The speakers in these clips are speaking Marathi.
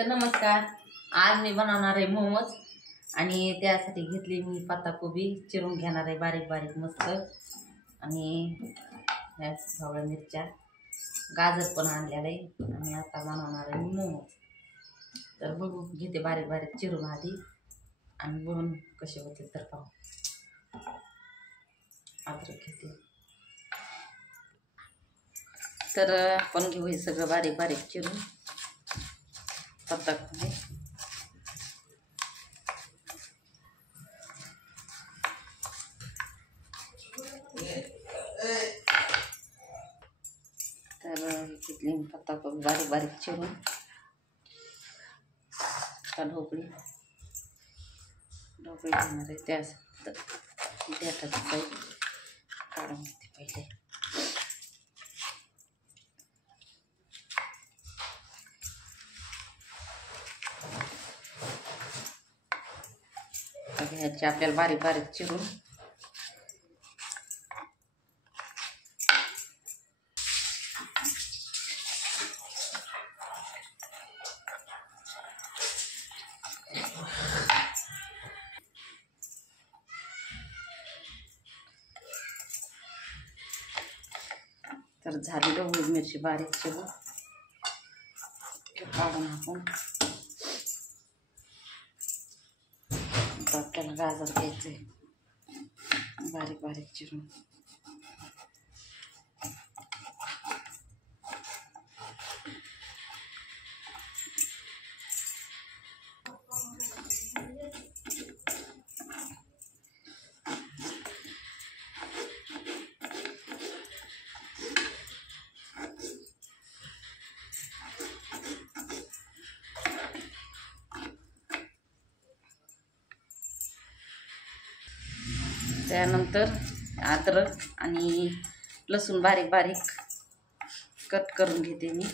तर नमस्कार, आज मी बनवणार आहे मोमोज आणि त्यासाठी घेतली मी पत्ताकोबी चिरून घेणार आहे बारीक बारीक मस्त आणि ढोबळ्या मिरच्या गाजर पण आणलेलं आहे आणि आता बनवणार आहे मोमोज। तर बघू घेते बारीक बारीक चिरून आधी आणि बघून कसे होते तर पाहू। अद्रक घेते तर आपण घेऊ हे सगळं बारीक बारीक चिरून पत्ताकोबी तर घेतली पत्ताकोबी बारीक बारीक चिरून ढोकळी घेणार आहे त्यास देठाचं साईड काढून घेते पहिले। घ्यायचे आपल्याला बारीक बारीक चिरून तर झाली ढोबळी मिरची बारीक चिरून काढून आपण आपल्याला गाजर घ्यायचे बारीक बारीक चिरून त्यानंतर अद्रक आणि लसूण बारीक बारीक कट करून घेते मी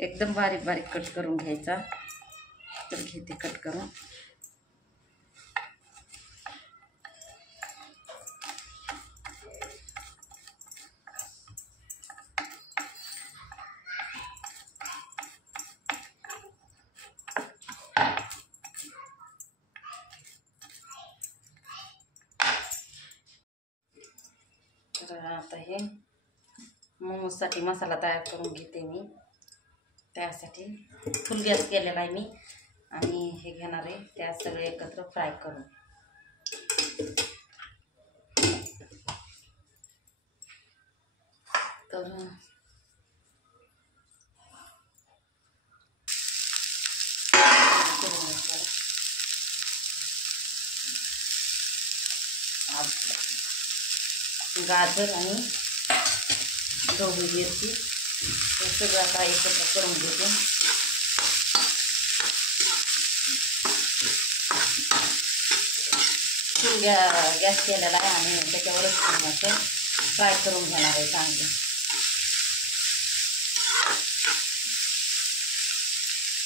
एकदम बारीक बारीक कट करून घ्यायचा। तर घेते कट करून तर आता हे मोमोजसाठी मसाला तयार करून घेते मी। त्यासाठी फुल गॅस केलेला आहे मी आणि हे घेणार आहे त्या सगळे एकत्र फ्राय करून। तर गाजर आणि ढोबळी मिरची हे सगळं आता एकत्र करून घेते। फुल गॅस केलेला आहे आणि त्याच्यावरच असे फ्राय करून घेणार आहे चांगले।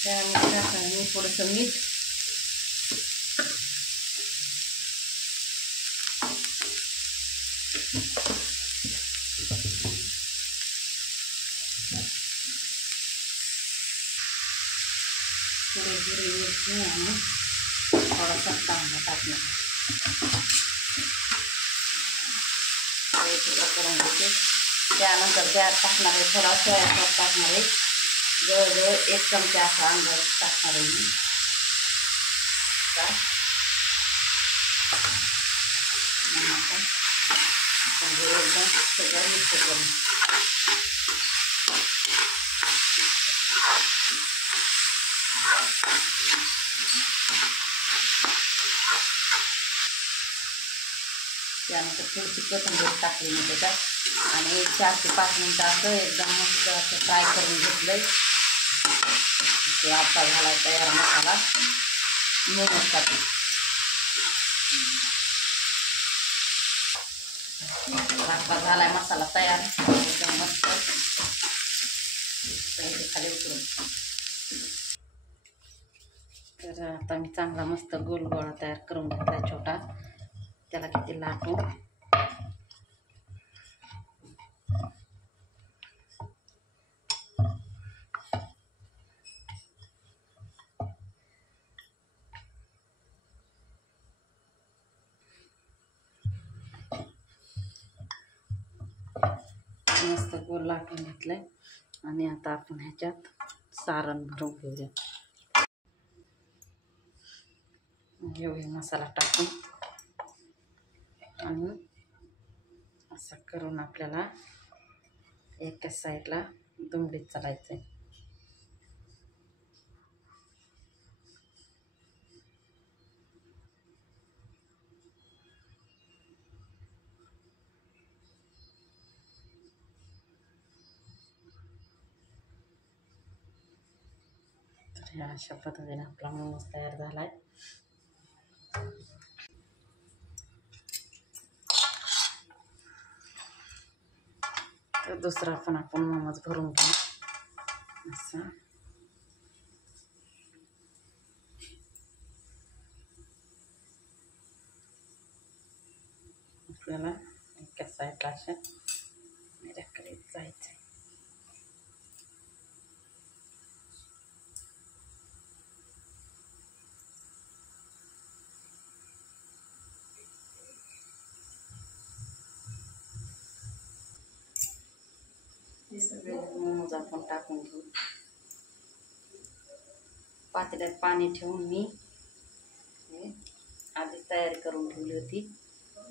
त्यामध्ये मी थोडंसं मीठ थोडी हिरवी मिरची आणि थोडासा कांदा टाकणार करून घेते। त्यानंतर त्यात टाकणार आहे थोडा सोया सॉस टाकणार आहे जवळजवळ 1 चमचा असा अंदाज टाकणार आहे मी। एकदम सगळं मिक्स करून त्यानंतर थोडीशी कोथिंबीर टाकली मी त्याच्यात आणि 4 ते 5 मिनटं असं एकदम मस्त असं फ्राय करून घेतलंय। ते आता झाला तयार मसाला मोमोजसाठी। आता झालाय मसाला तयार एकदम मस्त खाली उतरून। तर आता मी चांगला मस्त गोल गोळा तयार करून घेतला छोटा, त्याला किती लाटून मस्त गोल लाटून घेतलंय आणि आता आपण ह्याच्यात सारण भरून घेऊया. घेऊया मसाला टाकून आणि असं करून आपल्याला एका साईडला दुमडीत चालायचं आहे. तर ह्या अशा पद्धतीने आपला मोमोज तयार झाला आहे. तर दुसरा पण आपण मोमोज भरून घेऊ. असं आपल्याला एका साईडला अशा माझ्याकडे जायचं आहे. सगळे मोमोज आपण टाकून घेऊ. पातेल्यात पाणी ठेवून मी आधी तयारी करून ठेवली होती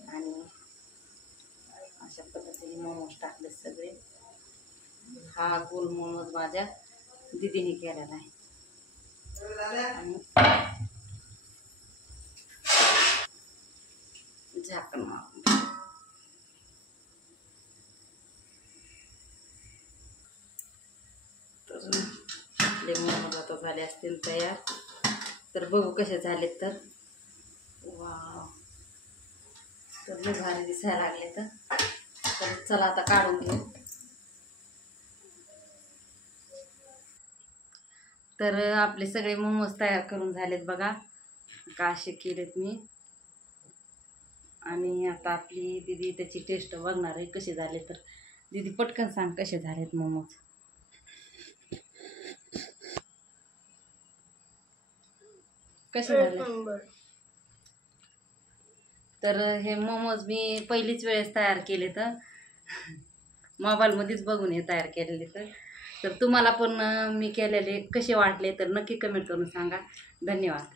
आणि अशा पद्धतीने मोमोज टाकले सगळे. हा गोल मोमोज माझ्या दीदीने केलेला आहे आणि झाकण मारून तर आपले मोमोज आता झाले असतील तयार. तर बघू कसे झाले. तर वाव, तर लय भारी दिसायला लागले. तर चला आता काढून घेऊ. तर आपले सगळे मोमोज तयार करून झालेत बघा, का असे केलेत मी. आणि आता आपली दीदी त्याची टेस्ट बघणार आहे कसे झाले. तर दीदी पटकन सांग कसे झालेत मोमोज. कसे झाले? तर हे मोमोज मी पहिलीच वेळेस तयार केले. तर मोबाईलमध्येच बघून हे तयार केलेले. तर तुम्हाला पण मी केलेले कसे वाटले तर नक्की कमेंट करून सांगा. धन्यवाद.